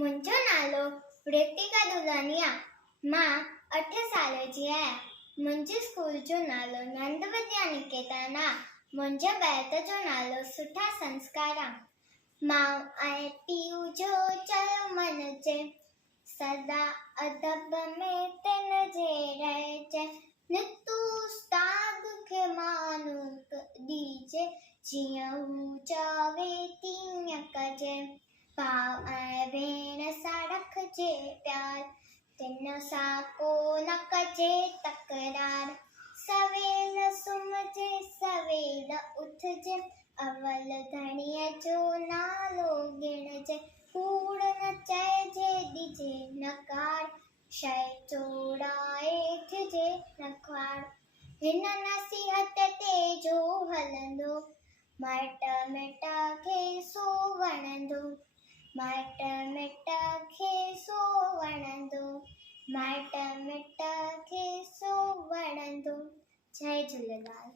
मुंहिंजो नालो रितिका दुलानिया। मां 8 साल जी आहियां। मुंहिंजे स्कूल जो नालो नंद विद्या निकेतन आहे। मुंहिंजे बैत जो नालो सुठा संस्कार आहे। मां ऐं पीउ जो चयो मञिजे, सदा अदब में तिन जे रहिजे। नितू उस्ताद खे मानूक ॾिजे, जीअं हू चवे तीअं कजे। भाउ ऐं भेण सां रखिजे प्यार, तिन सां को न कजे तकरार। सवेल सुम्हिजे सवेल उथजे, अवल धणीअ जो नालो गिणजे। कूड़ न चइजे ॾिजे नकार, शइ चोराए थिजे न ख्वार। हिन नसीहत ते जो हलंदो, माइट मिट खे सो वणंदो। माइट मिट खे सो वणंदो, माइट मिट खे सो वणंदो। जय झूलेलाल।